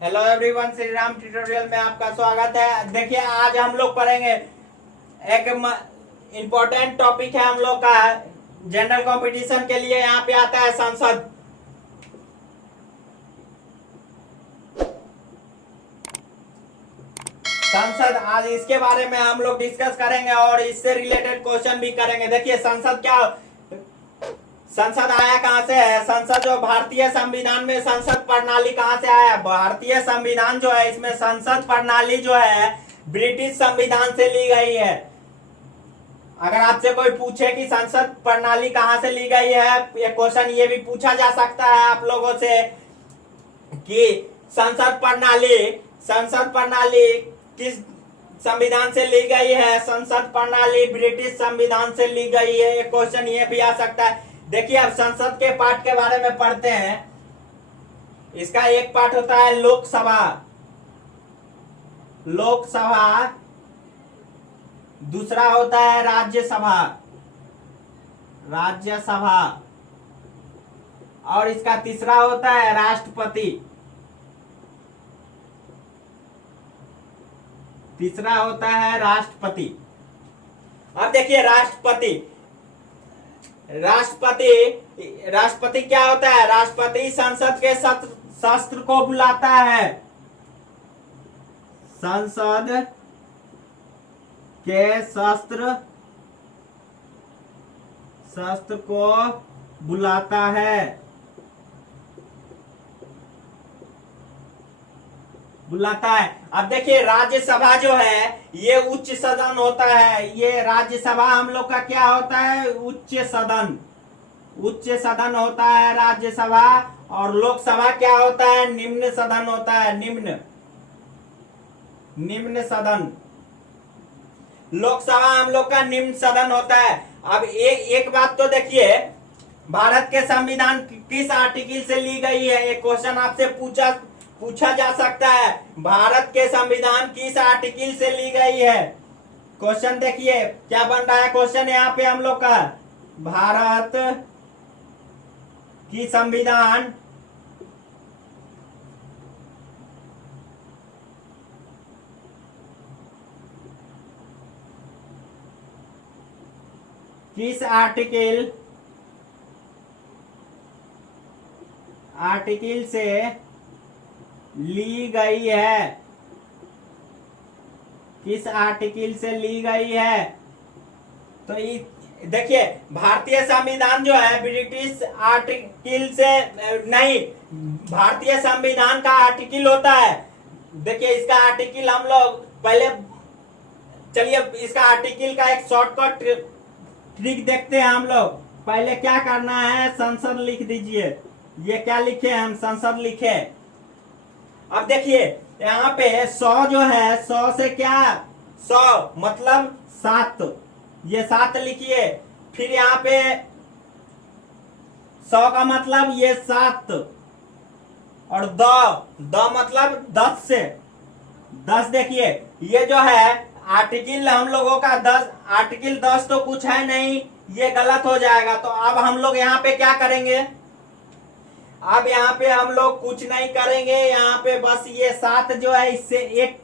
Hello everyone, Shri Ram tutorial में आपका स्वागत है। देखिए, आज हम लोग पढ़ेंगे एक इम्पोर्टेंट टॉपिक है हम लोग का जनरल कंपटीशन के लिए। यहाँ पे आता है संसद। आज इसके बारे में हम लोग डिस्कस करेंगे और इससे रिलेटेड क्वेश्चन भी करेंगे। देखिए, संसद आया कहां से है? संसद जो भारतीय संविधान में संसद प्रणाली कहां से आया है? भारतीय संविधान जो है, इसमें संसद प्रणाली जो है ब्रिटिश संविधान से ली गई है। अगर आपसे कोई पूछे कि संसद प्रणाली कहां से ली गई है, ये क्वेश्चन ये भी पूछा जा सकता है आप लोगों से कि संसद प्रणाली किस संविधान से ली गई है? संसद प्रणाली ब्रिटिश संविधान से ली गई है। ये क्वेश्चन ये भी आ सकता है। देखिए, अब संसद के पार्ट के बारे में पढ़ते हैं। इसका एक पार्ट होता है लोकसभा, दूसरा होता है राज्यसभा, और इसका तीसरा होता है राष्ट्रपति। अब देखिए, राष्ट्रपति क्या होता है? राष्ट्रपति संसद के शस्त्र को बुलाता है। संसद के शस्त्र को बुलाता है। अब देखिए, राज्यसभा जो है ये उच्च सदन होता है। ये राज्यसभा हम लोग का क्या होता है? उच्च सदन होता है राज्यसभा। और लोकसभा क्या होता है? निम्न सदन होता है। निम्न सदन। लोकसभा हम लोग का निम्न सदन होता है। अब एक बात तो देखिए, भारत के संविधान किस आर्टिकल से ली गई है? एक क्वेश्चन आपसे पूछा जा सकता है। भारत के संविधान किस आर्टिकल से ली गई है? क्वेश्चन देखिए क्या बन रहा है। क्वेश्चन यहाँ पे हम लोग का, भारत की संविधान किस आर्टिकल से ली गई है? किस आर्टिकल से ली गई है? तो देखिए, भारतीय संविधान जो है ब्रिटिश आर्टिकल से नहीं, भारतीय संविधान का आर्टिकल होता है। देखिए, इसका आर्टिकल हम लोग पहले, चलिए इसका आर्टिकल का एक शॉर्टकट ट्रिक देखते हैं हम लोग। पहले क्या करना है, संसद लिख दीजिए। ये क्या लिखे हम? संसद लिखे। अब देखिए, यहाँ पे 100 जो है, 100 से क्या? 100 मतलब 7, ये 7 लिखिए। फिर यहाँ पे 100 का मतलब ये 7, और द मतलब 10 से 10। देखिए, ये जो है आर्टिकल हम लोगों का 10, आर्टिकल 10 तो कुछ है नहीं, ये गलत हो जाएगा। तो अब हम लोग यहाँ पे क्या करेंगे? अब यहाँ पे हम लोग कुछ नहीं करेंगे। यहाँ पे बस ये 7 जो है, इससे एक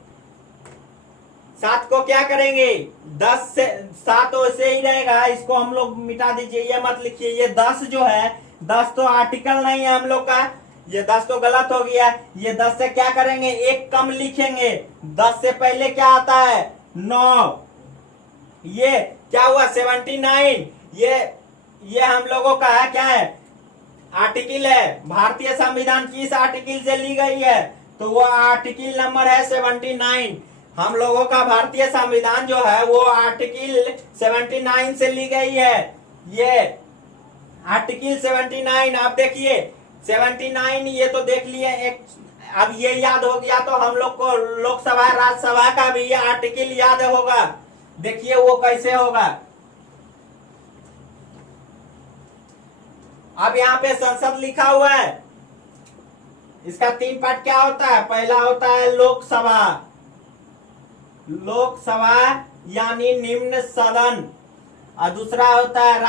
7 को क्या करेंगे? 10 से 7 वैसे ही रहेगा, इसको हम लोग मिटा दीजिए। ये मत लिखिए। ये 10 जो है, 10 तो आर्टिकल नहीं है हम लोग का, ये 10 तो गलत हो गया। ये 10 से क्या करेंगे? एक कम लिखेंगे। 10 से पहले क्या आता है? 9। ये क्या हुआ? 79। ये हम लोगों का है, क्या है? आर्टिकल है। भारतीय संविधान किस आर्टिकल से ली गई है? तो वो आर्टिकल नंबर है 79। हम लोगों का भारतीय संविधान जो है वो आर्टिकल 79 से ली गई है। ये आर्टिकल 79। आप देखिए 79, ये तो देख लिए एक। अब ये याद हो गया तो हम लोग को लोकसभा राज्यसभा का भी ये आर्टिकल याद होगा। देखिए वो कैसे होगा। अब यहाँ पे संसद लिखा हुआ है। इसका 3 पार्ट क्या होता है? पहला होता है लोकसभा यानी निम्न सदन, और दूसरा होता है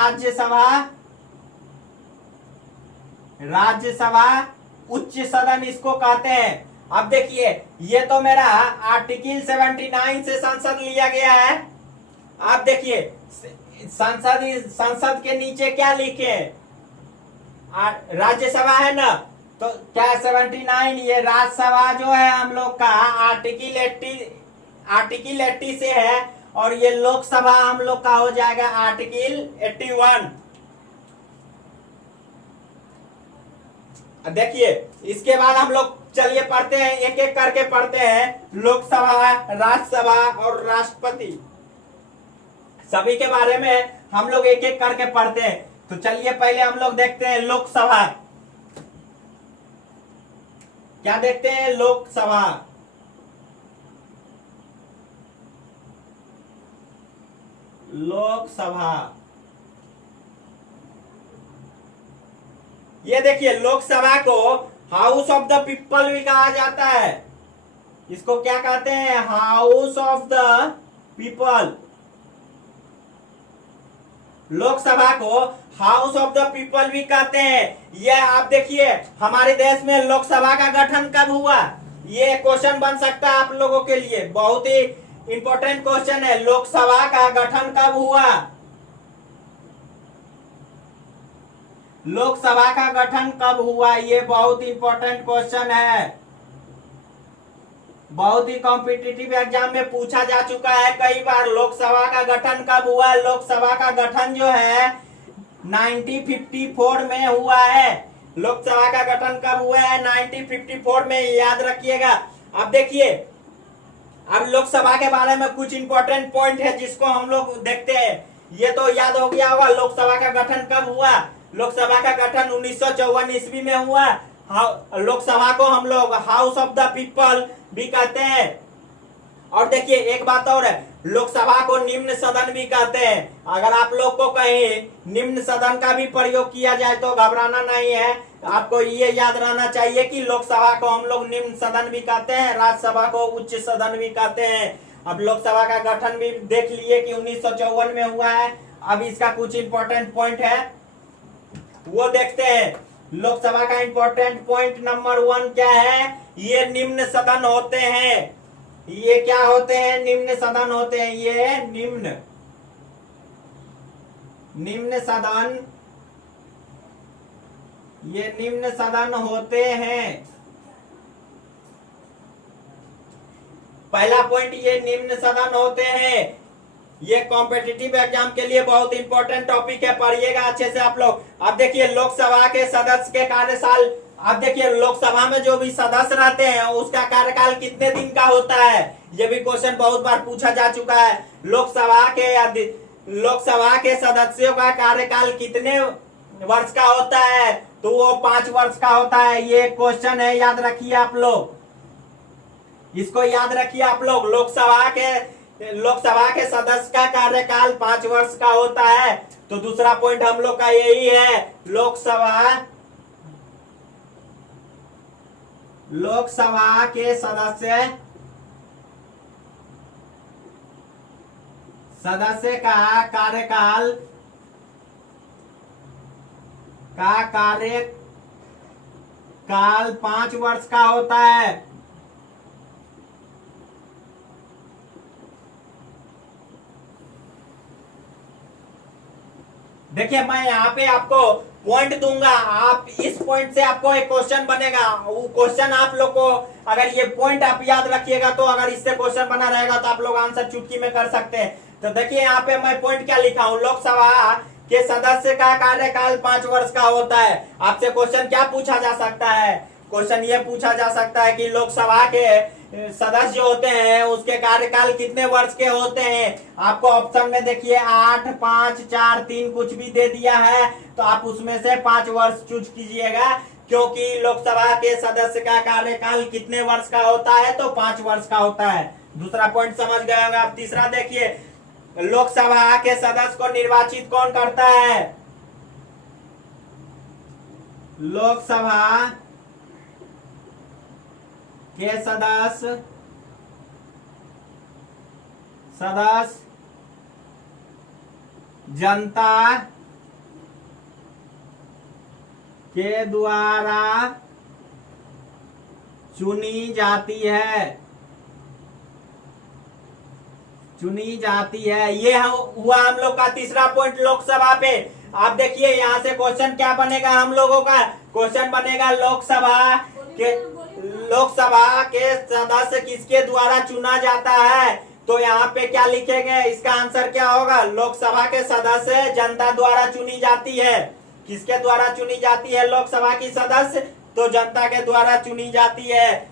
राज्यसभा उच्च सदन इसको कहते हैं। अब देखिए ये तो मेरा आर्टिकल 79 से संसद लिया गया है। आप देखिए संसद के नीचे क्या लिखे, राज्यसभा है ना, तो क्या 79 ये राज्यसभा जो है हम लोग का आर्टिकल 80 से है, और ये लोकसभा हम लोग का हो जाएगा आर्टिकल 81। देखिए इसके बाद हम लोग चलिए पढ़ते हैं, एक एक करके पढ़ते हैं। लोकसभा, राज्यसभा और राष्ट्रपति, सभी के बारे में हम लोग एक एक करके पढ़ते हैं। तो चलिए पहले हम लोग देखते हैं लोकसभा। क्या देखते हैं? लोकसभा। लोकसभा, ये देखिए लोकसभा को हाउस ऑफ द पीपल भी कहा जाता है। इसको क्या कहते हैं? House of the people. Lok Sabha को हाउस ऑफ द पीपल भी कहते हैं। यह आप देखिए हमारे देश में लोकसभा का गठन कब हुआ, ये क्वेश्चन बन सकता है आप लोगों के लिए, बहुत ही इंपॉर्टेंट क्वेश्चन है। लोकसभा का गठन कब हुआ? लोकसभा का गठन कब हुआ, ये बहुत इंपॉर्टेंट क्वेश्चन है, बहुत ही कॉम्पिटिटिव एग्जाम में पूछा जा चुका है कई बार। लोकसभा का गठन कब हुआ? लोकसभा का गठन जो है 1954 में हुआ है। लोकसभा का गठन कब हुआ है? 1954 में, याद रखिएगा। अब देखिए अब लोकसभा के बारे में कुछ इंपॉर्टेंट पॉइंट है जिसको हम लोग देखते हैं। ये तो याद हो गया होगा लोकसभा का गठन कब हुआ। लोकसभा का गठन 1954 ईस्वी में हुआ। लोकसभा को हम लोग हाउस ऑफ द पीपल भी कहते हैं। और देखिए एक बात और है, लोकसभा को निम्न सदन भी कहते हैं। अगर आप लोग को कहीं निम्न सदन का भी प्रयोग किया जाए तो घबराना नहीं है, आपको ये याद रहना चाहिए कि लोकसभा को हम लोग निम्न सदन भी कहते हैं, राज्यसभा को उच्च सदन भी कहते हैं। अब लोकसभा का गठन भी देख लिए कि 1954 में हुआ है। अब इसका कुछ इंपॉर्टेंट पॉइंट है वो देखते हैं। लोकसभा का इंपॉर्टेंट पॉइंट नंबर 1 क्या है? ये निम्न सदन होते हैं। ये क्या होते हैं? निम्न सदन होते हैं। ये निम्न सदन, ये निम्न सदन होते हैं। पहला पॉइंट, ये निम्न सदन होते हैं। ये कॉम्पिटिटिव एग्जाम के लिए बहुत इंपॉर्टेंट टॉपिक है, पढ़िएगा अच्छे से आप लोग। अब देखिए लोकसभा के सदस्य के कार्यकाल, अब देखिए लोकसभा में जो भी सदस्य रहते हैं उसका कार्यकाल कितने दिन का होता है, ये भी क्वेश्चन बहुत बार पूछा जा चुका है। लोकसभा के सदस्यों का कार्यकाल कितने वर्ष का होता है? तो वो 5 वर्ष का होता है। ये क्वेश्चन है, याद रखिए आप लोग, इसको याद रखिए आप लोग। लोकसभा के सदस्य का कार्यकाल 5 वर्ष का होता है। तो दूसरा पॉइंट हम लोग का यही है, लोकसभा के सदस्य का कार्यकाल 5 वर्ष का होता है। देखिए मैं यहाँ पे आपको पॉइंट दूंगा, आप इस पॉइंट से आपको एक क्वेश्चन बनेगा। वो क्वेश्चन आप लोग को, अगर ये पॉइंट आप याद रखिएगा तो अगर इससे क्वेश्चन बना रहेगा तो आप लोग आंसर चुटकी में कर सकते हैं। तो देखिए यहाँ पे मैं पॉइंट क्या लिखा हूँ, लोकसभा के सदस्य का कार्यकाल 5 वर्ष का होता है। आपसे क्वेश्चन क्या पूछा जा सकता है? क्वेश्चन ये पूछा जा सकता है कि लोकसभा के सदस्य जो होते हैं उसके कार्यकाल कितने वर्ष के होते हैं। आपको ऑप्शन में देखिए 8, 5, 4, 3 कुछ भी दे दिया है, तो आप उसमें से 5 वर्ष चूज कीजिएगा, क्योंकि लोकसभा के सदस्य का कार्यकाल कितने वर्ष का होता है? तो 5 वर्ष का होता है। दूसरा पॉइंट समझ गए होंगे आप। तीसरा देखिए, लोकसभा के सदस्य को निर्वाचित कौन करता है? लोकसभा के सदस्य जनता के द्वारा चुनी जाती है, चुनी जाती है। ये हुआ हम लोग का तीसरा पॉइंट लोकसभा पे। आप देखिए यहाँ से क्वेश्चन क्या बनेगा हम लोगों का, क्वेश्चन बनेगा लोकसभा के सदस्य किसके द्वारा चुना जाता है। तो यहाँ पे क्या लिखेंगे, इसका आंसर क्या होगा, लोकसभा के सदस्य जनता द्वारा चुनी जाती है। किसके द्वारा चुनी जाती है लोकसभा की सदस्य, तो जनता के द्वारा चुनी जाती है।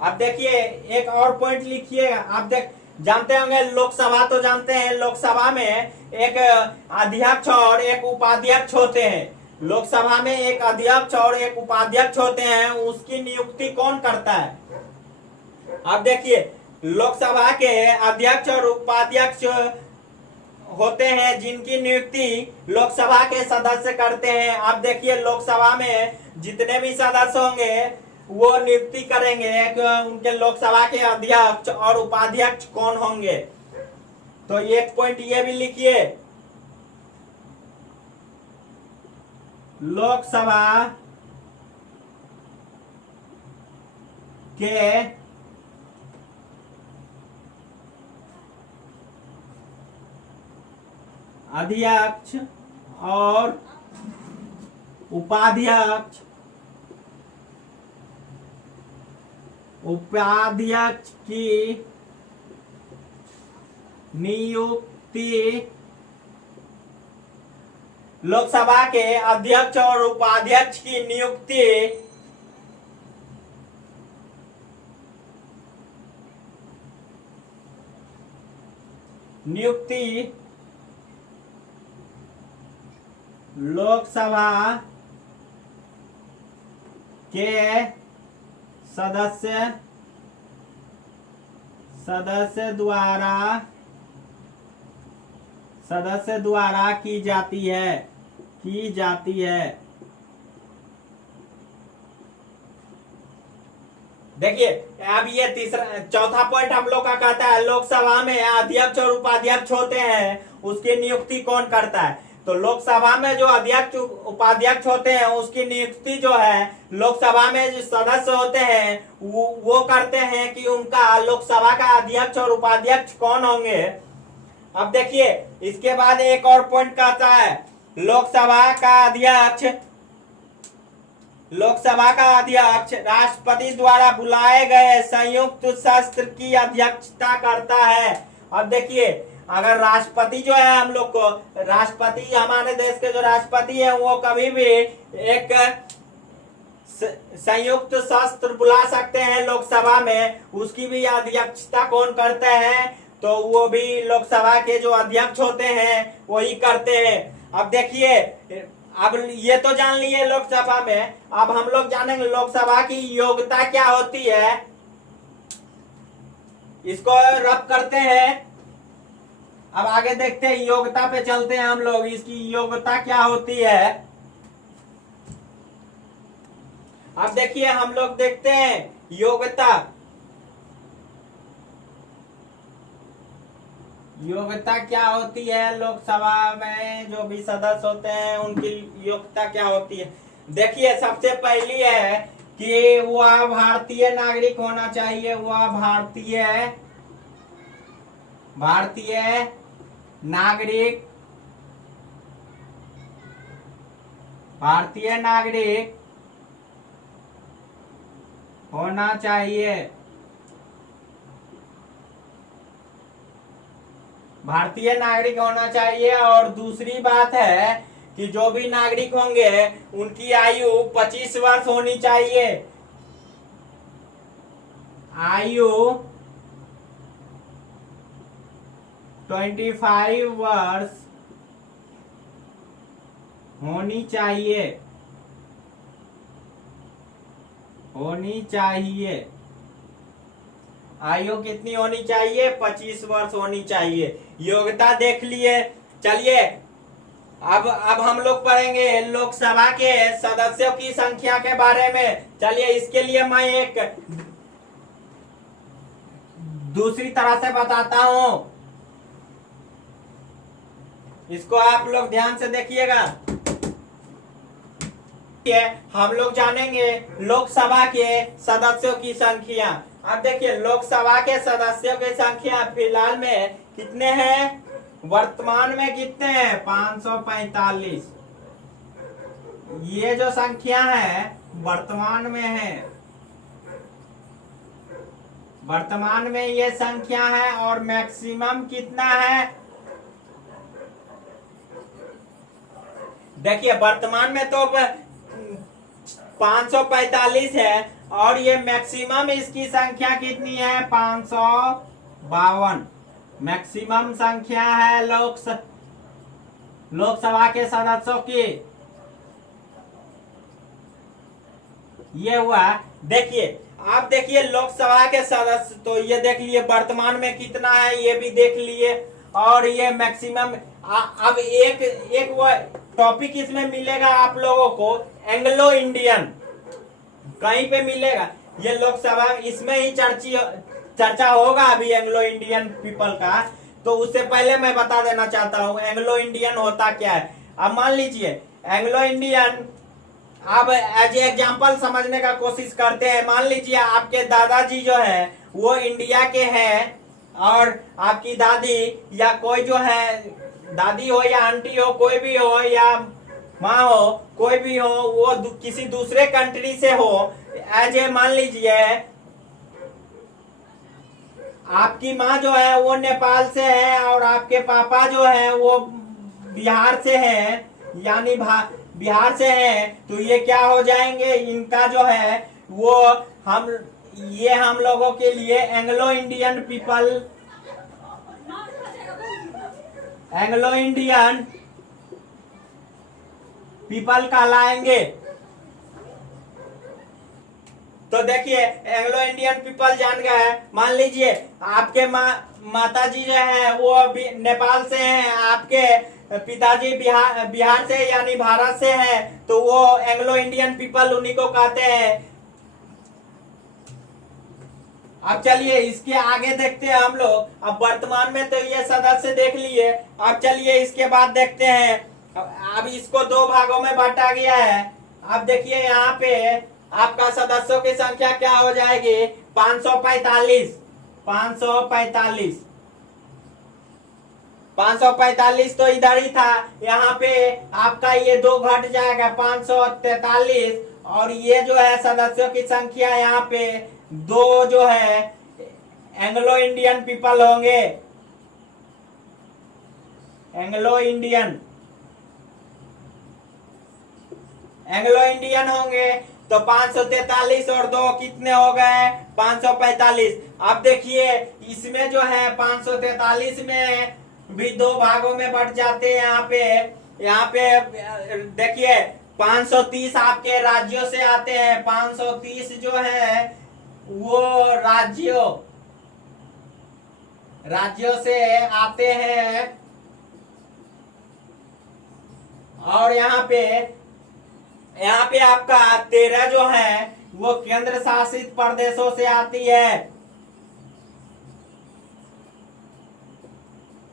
अब देखिए एक और पॉइंट लिखिएगा। आप जानते होंगे लोकसभा, तो जानते हैं लोकसभा में एक अध्यक्ष और एक उपाध्यक्ष होते हैं। लोकसभा में एक अध्यक्ष और एक उपाध्यक्ष होते हैं, उसकी नियुक्ति कौन करता है। अब देखिए लोकसभा के अध्यक्ष और उपाध्यक्ष होते हैं जिनकी नियुक्ति लोकसभा के सदस्य करते हैं। अब देखिए लोकसभा में जितने भी सदस्य होंगे वो नियुक्ति करेंगे कि उनके लोकसभा के अध्यक्ष और उपाध्यक्ष कौन होंगे। तो एक पॉइंट ये भी लिखिए, लोकसभा के अध्यक्ष और उपाध्यक्ष की नियुक्ति लोकसभा के अध्यक्ष और उपाध्यक्ष की नियुक्ति लोकसभा के सदस्य द्वारा की जाती है। देखिए अब ये चौथा पॉइंट हम लोग का कहता है लोकसभा में अध्यक्ष और उपाध्यक्ष होते हैं, उसकी नियुक्ति कौन करता है। तो लोकसभा में जो अध्यक्ष उपाध्यक्ष होते हैं उसकी नियुक्ति जो है लोकसभा में जो सदस्य होते हैं वो करते हैं कि उनका लोकसभा का अध्यक्ष और उपाध्यक्ष कौन होंगे। अब देखिए इसके बाद एक और पॉइंट कहता है लोकसभा का अध्यक्ष राष्ट्रपति द्वारा बुलाए गए संयुक्त सत्र की अध्यक्षता करता है। अब देखिए अगर राष्ट्रपति जो है हम लोग को, राष्ट्रपति हमारे देश के जो राष्ट्रपति है वो कभी भी एक संयुक्त सत्र बुला सकते हैं लोकसभा में, उसकी भी अध्यक्षता कौन करते हैं, तो वो भी लोकसभा के जो अध्यक्ष होते हैं वही करते हैं। अब देखिए अब ये तो जान लिए लोकसभा में, अब हम लोग जानेंगे लोकसभा की योग्यता क्या होती है। इसको रब करते हैं, अब आगे देखते हैं योग्यता पे चलते हैं हम लोग, इसकी योग्यता क्या होती है। अब देखिए हम लोग देखते हैं योग्यता क्या होती है। लोकसभा में जो भी सदस्य होते हैं उनकी योग्यता क्या होती है। देखिए सबसे पहली है कि वह भारतीय नागरिक होना चाहिए, वह भारतीय नागरिक होना चाहिए। भारतीय नागरिक होना चाहिए। और दूसरी बात है कि जो भी नागरिक होंगे उनकी आयु 25 वर्ष होनी चाहिए। आयु 25 वर्ष होनी चाहिए। आयु कितनी होनी चाहिए, 25 वर्ष होनी चाहिए। योग्यता देख लिए। चलिए अब हम लोग पढ़ेंगे लोकसभा के सदस्यों की संख्या के बारे में। चलिए इसके लिए मैं एक दूसरी तरह से बताता हूं, इसको आप लोग ध्यान से देखिएगा। देखिए हम लोग जानेंगे लोकसभा के सदस्यों की संख्या। अब देखिए लोकसभा के सदस्यों की संख्या फिलहाल में कितने हैं, वर्तमान में कितने हैं, 545। ये जो संख्या है वर्तमान में है, वर्तमान में ये संख्या है। और मैक्सिमम कितना है, देखिए वर्तमान में तो 545 है और ये मैक्सिमम इसकी संख्या कितनी है, 552। मैक्सिमम संख्या है लोकसभा के सदस्यों की। ये हुआ। देखिए आप देखिए लोकसभा के सदस्य, तो ये देख लिए वर्तमान में कितना है, ये भी देख लिए। और ये मैक्सिमम अब एक वो टॉपिक इसमें मिलेगा आप लोगों को, एंग्लो इंडियन कहीं पे मिलेगा। ये लोकसभा इसमें ही चर्चा होगा अभी एंग्लो इंडियन पीपल का। तो उससे पहले मैं बता देना चाहता हूँ एंग्लो इंडियन होता क्या है। अब मान लीजिए एंग्लो इंडियन, आप एज एग्जाम्पल समझने का कोशिश करते हैं। मान लीजिए आपके दादाजी जो है वो इंडिया के हैं और आपकी दादी या कोई जो है, दादी हो या आंटी हो, कोई भी हो, या माँ हो, कोई भी हो, वो किसी दूसरे कंट्री से हो। एज ए मान लीजिए आपकी माँ जो है वो नेपाल से है और आपके पापा जो है वो बिहार से है, यानी बिहार से है। तो ये क्या हो जाएंगे, इनका जो है वो हम लोगों के लिए Anglo Indian people, Anglo Indian people कहलाएंगे। तो देखिए एंग्लो इंडियन पीपल जान गए। मान लीजिए आपके माता जी जो है वो नेपाल से हैं, आपके पिताजी बिहार से यानी भारत से हैं, तो वो एंग्लो इंडियन पीपल उन्हीं को कहते हैं। अब चलिए इसके आगे देखते हैं हम लोग। अब वर्तमान में तो ये सदस्य देख लिए, अब चलिए इसके बाद देखते हैं। अब इसको दो भागों में बांटा गया है। अब देखिए यहाँ पे आपका सदस्यों की संख्या क्या हो जाएगी, 545। 545 तो इधर ही था, यहाँ पे आपका ये दो घट जाएगा 543। और ये जो है सदस्यों की संख्या यहाँ पे दो जो है एंग्लो इंडियन पीपल होंगे, एंग्लो इंडियन होंगे। तो 543 और दो कितने हो गए, 545। अब देखिए इसमें जो है 543 में भी दो भागों में बढ़ जाते हैं। यहाँ पे देखिए 530 आपके राज्यों से आते हैं। 530 जो है वो राज्यों से आते हैं। और यहाँ पे आपका 13 जो है वो केंद्र शासित प्रदेशों से आती है।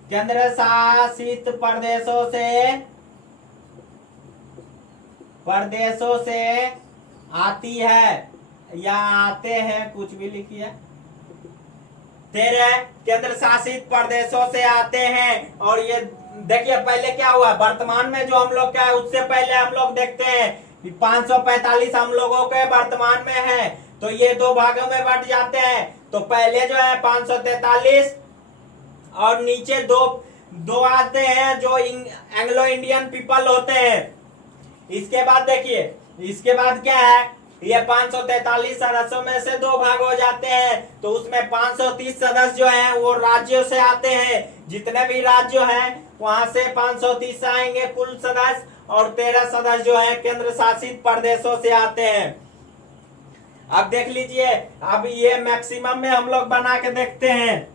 केंद्र शासित प्रदेशों से आती है या आते हैं, कुछ भी लिखिए। 13 केंद्र शासित प्रदेशों से आते हैं। और ये देखिए पहले क्या हुआ, वर्तमान में जो हम लोग क्या है उससे पहले हम लोग देखते हैं 545 हम लोगों के वर्तमान में है। तो ये दो भागों में बढ़ जाते हैं। तो पहले जो है 543 और नीचे दो आते हैं जो एंग्लो इंडियन पीपल होते हैं। इसके बाद देखिए, इसके बाद क्या है, ये 543 सदस्यों में से दो भाग हो जाते हैं। तो उसमें 530 सदस्य जो हैं वो राज्यों से आते हैं। जितने भी राज्य हैं वहां से 530 आएंगे कुल सदस्य। और 13 सदस्य जो है केंद्र शासित प्रदेशों से आते हैं। अब देख लीजिए, अब ये मैक्सिमम में हम लोग बना के देखते हैं।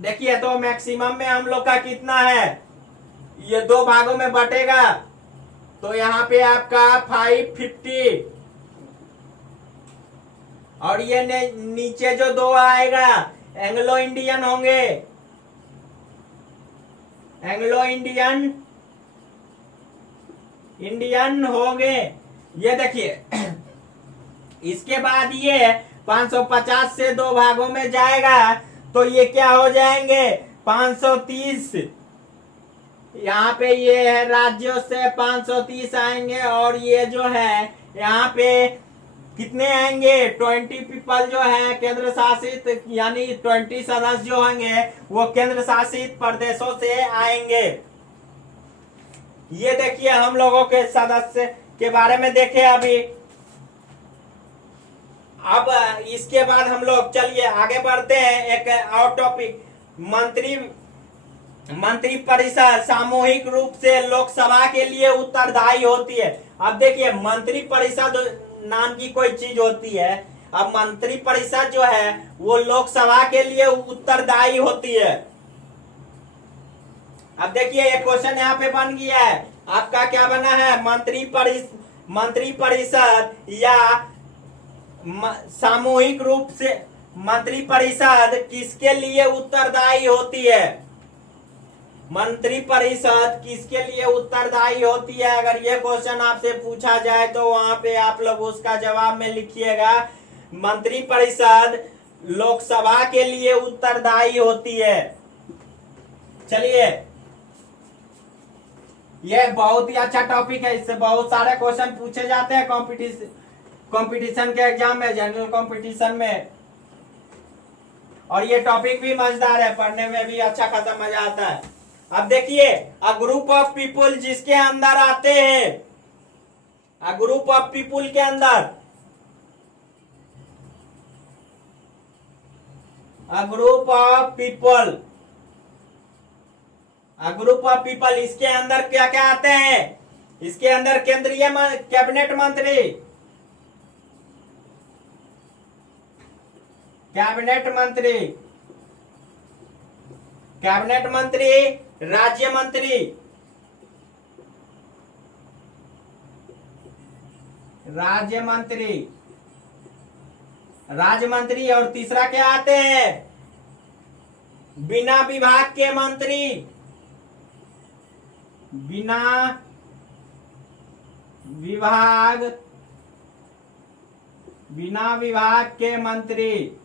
देखिए तो मैक्सिमम में हम लोग का कितना है, ये दो भागों में बटेगा। तो यहाँ पे आपका 550 और ये नीचे जो दो आएगा एंग्लो इंडियन होंगे, एंग्लो इंडियन इंडियन होंगे। ये देखिए इसके बाद ये 550 से दो भागों में जाएगा तो ये क्या हो जाएंगे 530। यहाँ पे ये है राज्यों से 530 आएंगे और ये जो है यहाँ पे कितने आएंगे 20 पीपल जो है केंद्र शासित यानी 20 सदस्य जो होंगे वो केंद्र शासित प्रदेशों से आएंगे। ये देखिए हम लोगों के सदस्य के बारे में देखे अभी। अब इसके बाद हम लोग चलिए आगे बढ़ते हैं एक और टॉपिक। मंत्री परिषद सामूहिक रूप से लोकसभा के लिए उत्तरदायी होती है। अब देखिए मंत्री परिषद नाम की कोई चीज होती है। अब मंत्री परिषद जो है वो लोकसभा के लिए उत्तरदायी होती है। अब देखिए ये क्वेश्चन यहाँ पे बन गया है आपका क्या बना है मंत्री परिषद या सामूहिक रूप से मंत्री परिषद किसके लिए उत्तरदायी होती है। मंत्री परिषद किसके लिए उत्तरदायी होती है। अगर ये क्वेश्चन आपसे पूछा जाए तो वहां पे आप लोग उसका जवाब में लिखिएगा मंत्री परिषद लोकसभा के लिए उत्तरदायी होती है। चलिए ये बहुत ही अच्छा टॉपिक है। इससे बहुत सारे क्वेश्चन पूछे जाते हैं कंपटीशन के एग्जाम में, जनरल कंपटीशन में। और ये टॉपिक भी मजेदार है, पढ़ने में भी अच्छा खासा मजा आता है। अब देखिए अ ग्रुप ऑफ पीपुल जिसके अंदर आते हैं, अ ग्रुप ऑफ पीपुल के अंदर, a group of people, a group of people इसके अंदर क्या क्या आते हैं। इसके अंदर केंद्रीय कैबिनेट मंत्री, कैबिनेट मंत्री, कैबिनेट मंत्री, राज्य मंत्री, राज्य मंत्री, राज्य मंत्री और तीसरा क्या आते हैं बिना विभाग के मंत्री, बिना विभाग, बिना विभाग के मंत्री,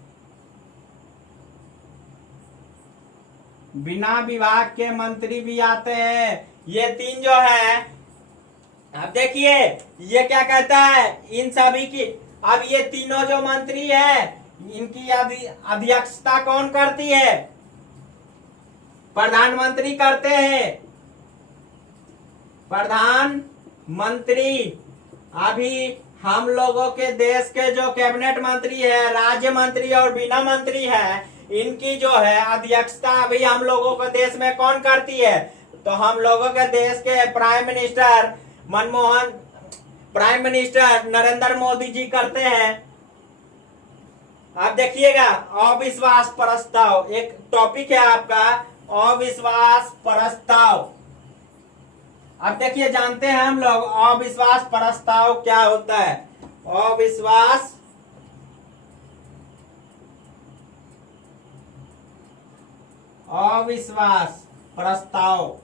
बिना विभाग के मंत्री भी आते हैं। ये तीन जो है अब देखिए ये क्या कहता है इन सभी की। अब ये तीनों जो मंत्री है इनकी अध्यक्षता कौन करती है, प्रधानमंत्री करते हैं, प्रधानमंत्री। अभी हम लोगों के देश के जो कैबिनेट मंत्री है, राज्य मंत्री और बिना मंत्री है, इनकी जो है अध्यक्षता अभी हम लोगों के देश में कौन करती है। तो हम लोगों के देश के प्राइम मिनिस्टर नरेंद्र मोदी जी करते हैं। आप देखिएगा अविश्वास प्रस्ताव एक टॉपिक है आपका, अविश्वास प्रस्ताव। अब देखिए जानते हैं हम लोग अविश्वास प्रस्ताव क्या होता है। अविश्वास प्रस्ताव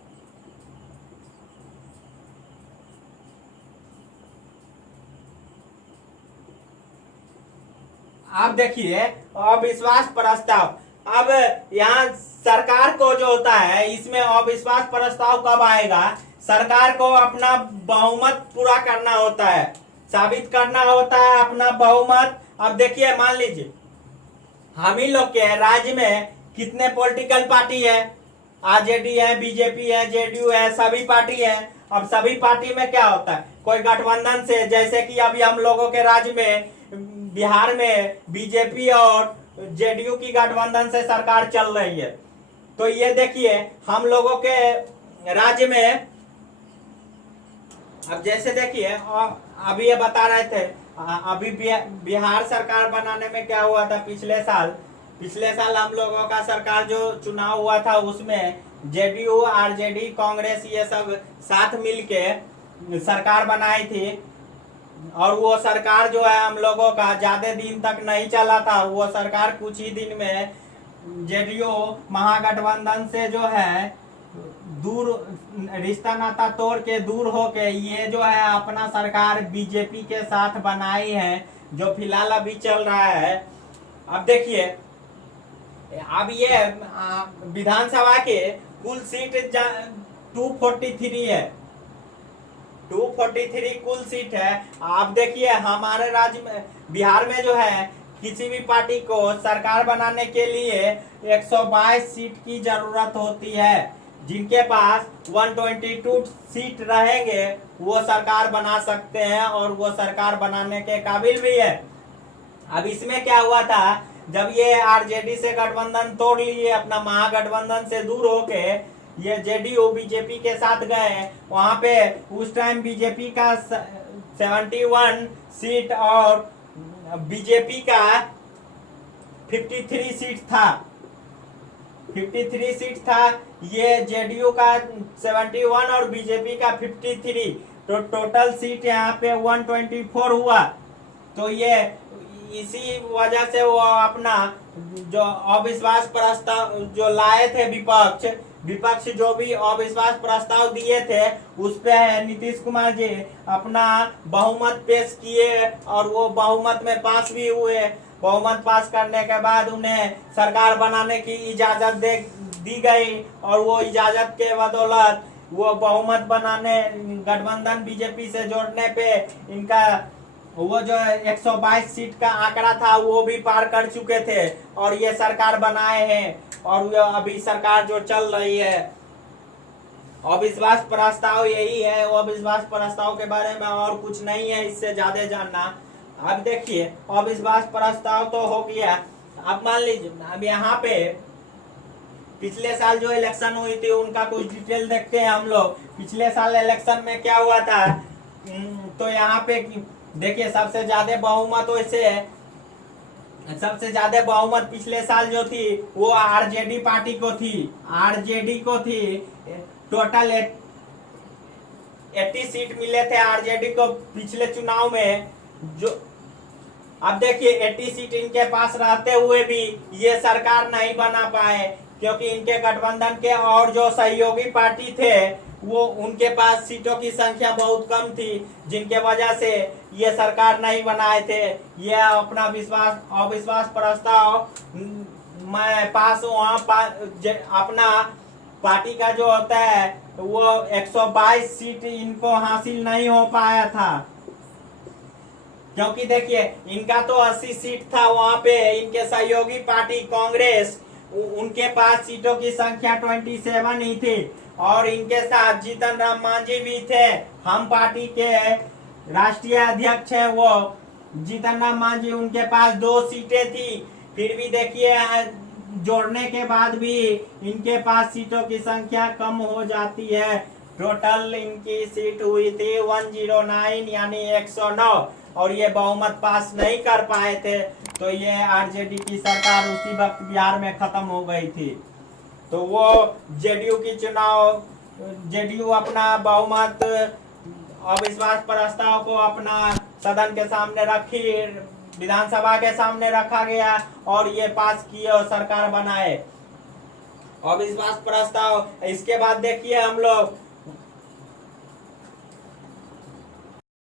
आप देखिए अविश्वास प्रस्ताव। अब यहाँ सरकार को जो होता है इसमें अविश्वास प्रस्ताव कब आएगा, सरकार को अपना बहुमत पूरा करना होता है, साबित करना होता है अपना बहुमत। अब देखिए मान लीजिए हम ही लोग के राज्य में कितने पॉलिटिकल पार्टी है, आरजेडी है, बीजेपी है, जेडीयू है, सभी पार्टी है। अब सभी पार्टी में क्या होता है कोई गठबंधन से, जैसे कि अभी हम लोगों के राज्य में बिहार में बीजेपी और जेडीयू की गठबंधन से सरकार चल रही है। तो ये देखिए हम लोगों के राज्य में अब जैसे देखिए अभी ये बता रहे थे अभी बिहार सरकार बनाने में क्या हुआ था पिछले साल हम लोगों का सरकार जो चुनाव हुआ था उसमें जेडीयू, आरजेडी, कांग्रेस ये सब साथ मिलके सरकार बनाई थी। और वो सरकार जो है हम लोगों का ज्यादा दिन तक नहीं चला था। वो सरकार कुछ ही दिन में जेडीयू महागठबंधन से जो है दूर रिश्ता नाता तोड़ के दूर होके ये जो है अपना सरकार बीजेपी के साथ बनाई है, जो फिलहाल अभी चल रहा है। अब देखिए, अब ये विधानसभा के कुल सीट 243 है, 243 कुल सीट है। आप देखिए हमारे राज्य में, बिहार में जो है किसी भी पार्टी को सरकार बनाने के लिए 122 सीट की जरूरत होती है। जिनके पास 122 सीट रहेंगे वो सरकार बना सकते हैं और वो सरकार बनाने के काबिल भी है। अब इसमें क्या हुआ था, जब ये आरजेडी से गठबंधन तोड़ लिए, अपना महागठबंधन से दूर होके ये जेडीयू बीजेपी के साथ गए, वहां पे उस टाइम बीजेपी का 71 सीट और बीजेपी का 53 सीट था, 53 सीट था। ये जेडीयू का 71 और बीजेपी का 53, तो टोटल सीट यहाँ पे 124 हुआ। तो ये इसी वजह से वो अपना जो अविश्वास प्रस्ताव जो लाए थे विपक्ष जो भी अविश्वास प्रस्ताव दिए थे, उस पे नीतीश कुमार जी अपना बहुमत पेश किए और वो बहुमत में पास भी हुए। बहुमत पास करने के बाद उन्हें सरकार बनाने की इजाजत दी गई और वो इजाजत के बदौलत वो बहुमत बनाने, गठबंधन बीजेपी से जोड़ने पे इनका वो जो 122 सीट का आंकड़ा था वो भी पार कर चुके थे और ये सरकार बनाए हैं। और अभी सरकार जो चल रही है, अविश्वास प्रस्ताव यही है। अविश्वास प्रस्ताव के बारे में और कुछ नहीं है इससे ज्यादा जानना। अब देखिए, अविश्वास प्रस्ताव तो हो गया। अब मान लीजिए, अब यहाँ पे पिछले साल जो इलेक्शन हुई थी उनका कुछ डिटेल देखते हैं हम लोग। पिछले साल इलेक्शन में क्या हुआ था, तो यहाँ पे देखिए सबसे ज्यादा बहुमत पिछले साल जो थी वो आरजेडी पार्टी को थी। टोटल 80 सीट मिले थे आरजेडी को पिछले चुनाव में। जो अब देखिए 80 सीट इनके पास रहते हुए भी ये सरकार नहीं बना पाए, क्योंकि इनके गठबंधन के और जो सहयोगी पार्टी थे वो उनके पास सीटों की संख्या बहुत कम थी, जिनके वजह से ये सरकार नहीं बनाए थे। ये अपना अविश्वास प्रस्ताव मैं पास अपना पार्टी का जो होता है वो 122 सीट इनको हासिल नहीं हो पाया था, क्योंकि देखिए इनका तो 80 सीट था। वहां पे इनके सहयोगी पार्टी कांग्रेस, उनके पास सीटों की संख्या 27 ही थी और इनके साथ जीतन राम मांझी भी थे। हम पार्टी के राष्ट्रीय अध्यक्ष है वो जीतन राम मांझी, उनके पास 2 सीटें थी। फिर भी देखिए जोड़ने के बाद भी इनके पास सीटों की संख्या कम हो जाती है। टोटल इनकी सीट हुई थी 109 यानी 109 और ये बहुमत पास नहीं कर पाए थे। तो ये आरजेडी की सरकार उसी वक्त बिहार में खत्म हो गई थी। तो वो जेडीयू अपना बहुमत अविश्वास प्रस्ताव को अपना सदन के सामने रखी, विधानसभा के सामने रखा गया और ये पास किए और सरकार बनाए अविश्वास प्रस्ताव। इसके बाद देखिए हम लोग